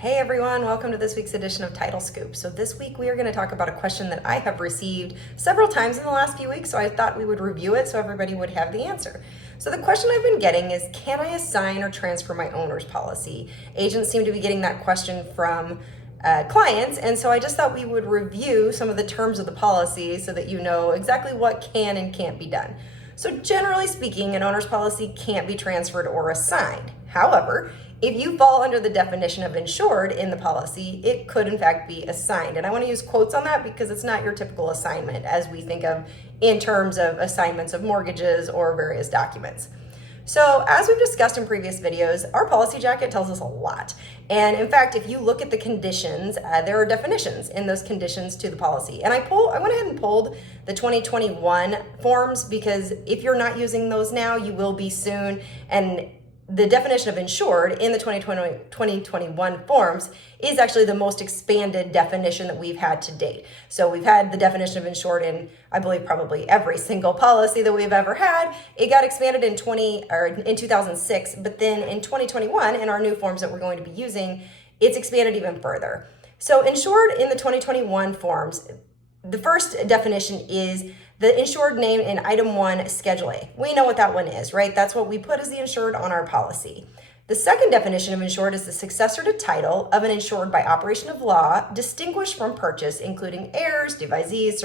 Hey everyone, welcome to this week's edition of Title Scoop. So this week we are going to talk about a question that I have received several times in the last few weeks, so I thought we would review it so everybody would have the answer. So the question I've been getting is, can I assign or transfer my owner's policy? Agents seem to be getting that question from clients, and so I just thought we would review some of the terms of the policy so that you know exactly what can and can't be done. So generally speaking, an owner's policy can't be transferred or assigned. However, if you fall under the definition of insured in the policy, it could in fact be assigned. And I want to use quotes on that because it's not your typical assignment as we think of in terms of assignments of mortgages or various documents. So as we've discussed in previous videos, our policy jacket tells us a lot. And in fact, if you look at the conditions, there are definitions in those conditions to the policy. And I went ahead and pulled the 2021 forms because if you're not using those now, you will be soon. And the definition of insured in the 2021 forms is actually the most expanded definition that we've had to date. So we've had the definition of insured in, I believe, probably every single policy that we've ever had. It got expanded in 2006, but then in 2021, in our new forms that we're going to be using, it's expanded even further. So insured in the 2021 forms, the first definition is the insured name in item 1, Schedule A. We know what that one is, right? That's what we put as the insured on our policy. The second definition of insured is the successor to title of an insured by operation of law, distinguished from purchase, including heirs, devisees,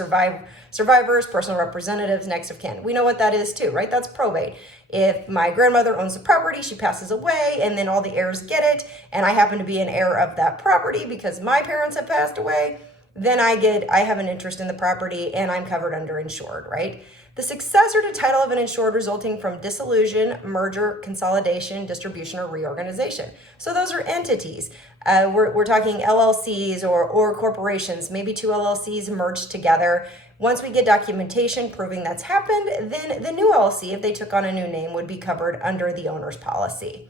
survivors, personal representatives, next of kin. We know what that is too, right? That's probate. If my grandmother owns the property, she passes away, and then all the heirs get it, and I happen to be an heir of that property because my parents have passed away, then I have an interest in the property and I'm covered under insured, right? The successor to title of an insured resulting from dissolution, merger, consolidation, distribution, or reorganization. So those are entities. We're talking LLCs or corporations, maybe two LLCs merged together. Once we get documentation proving that's happened, then the new LLC, if they took on a new name, would be covered under the owner's policy.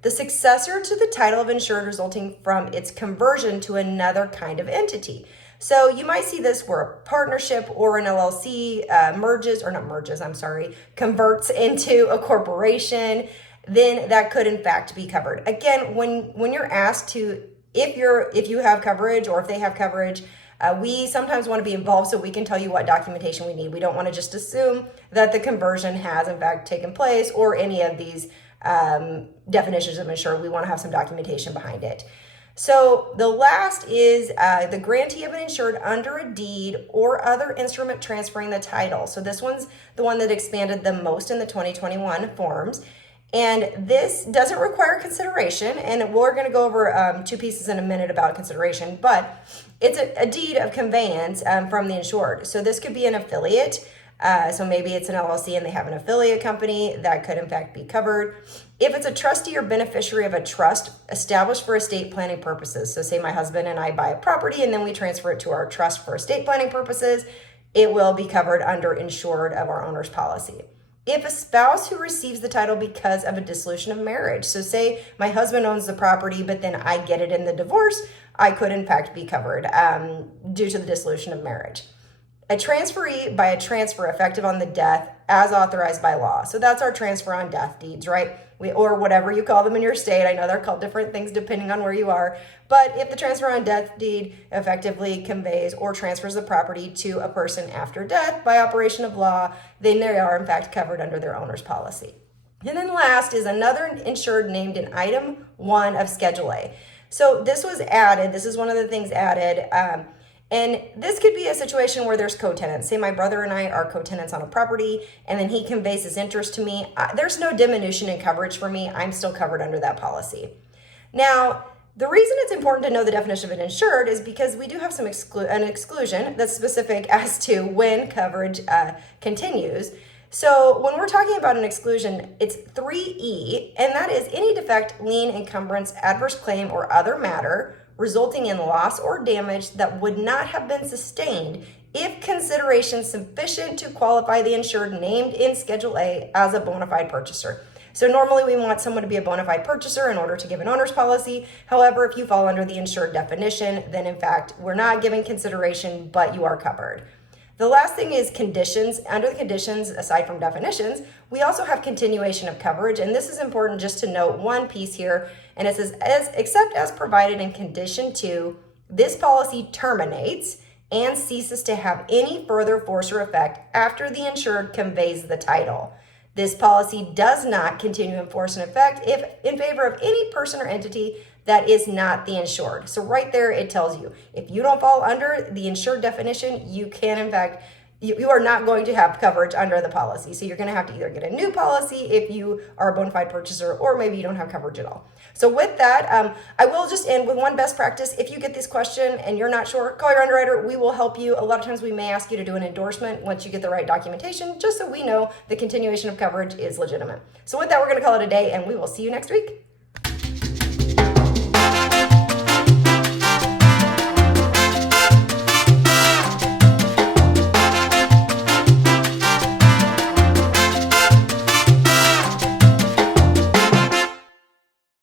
The successor to the title of insured resulting from its conversion to another kind of entity. So you might see this where a partnership or an LLC converts into a corporation, then that could in fact be covered. Again, when you're asked to, if you have coverage or if they have coverage, we sometimes want to be involved so we can tell you what documentation we need. We don't want to just assume that the conversion has in fact taken place or any of these definitions of insured. We want to have some documentation behind it. So the last is the grantee of an insured under a deed or other instrument transferring the title. So this one's the one that expanded the most in the 2021 forms. And this doesn't require consideration. And we're going to go over two pieces in a minute about consideration, but it's a deed of conveyance from the insured. So this could be an affiliate. So maybe it's an LLC and they have an affiliate company that could in fact be covered. If it's a trustee or beneficiary of a trust established for estate planning purposes, so say my husband and I buy a property and then we transfer it to our trust for estate planning purposes, it will be covered under insured of our owner's policy. If a spouse who receives the title because of a dissolution of marriage, so say my husband owns the property, but then I get it in the divorce, I could in fact be covered due to the dissolution of marriage. A transferee by a transfer effective on the death as authorized by law. So that's our transfer on death deeds, right? Or whatever you call them in your state. I know they're called different things depending on where you are. But if the transfer on death deed effectively conveys or transfers the property to a person after death by operation of law, then they are in fact covered under their owner's policy. And then last is another insured named in item 1 of Schedule A. So this was added. This is one of the things added. And this could be a situation where there's co-tenants. Say my brother and I are co-tenants on a property and then he conveys his interest to me. There's no diminution in coverage for me. I'm still covered under that policy. Now, the reason it's important to know the definition of an insured is because we do have an exclusion that's specific as to when coverage continues. So when we're talking about an exclusion, it's 3E, and that is any defect, lien, encumbrance, adverse claim, or other matter resulting in loss or damage that would not have been sustained if consideration sufficient to qualify the insured named in Schedule A as a bona fide purchaser. So normally we want someone to be a bona fide purchaser in order to give an owner's policy. However, if you fall under the insured definition, then in fact, we're not giving consideration, but you are covered. The last thing is conditions. Under the conditions, aside from definitions, we also have continuation of coverage. And this is important just to note one piece here And it says, except as provided in condition 2, this policy terminates and ceases to have any further force or effect after the insured conveys the title. This policy does not continue in force and effect if in favor of any person or entity that is not the insured. So right there, it tells you if you don't fall under the insured definition, you can in fact, you are not going to have coverage under the policy. So you're going to have to either get a new policy if you are a bona fide purchaser, or maybe you don't have coverage at all. So with that, I will just end with one best practice. If you get this question and you're not sure, call your underwriter. We will help you. A lot of times we may ask you to do an endorsement once you get the right documentation, just so we know the continuation of coverage is legitimate. So with that, we're going to call it a day, and we will see you next week.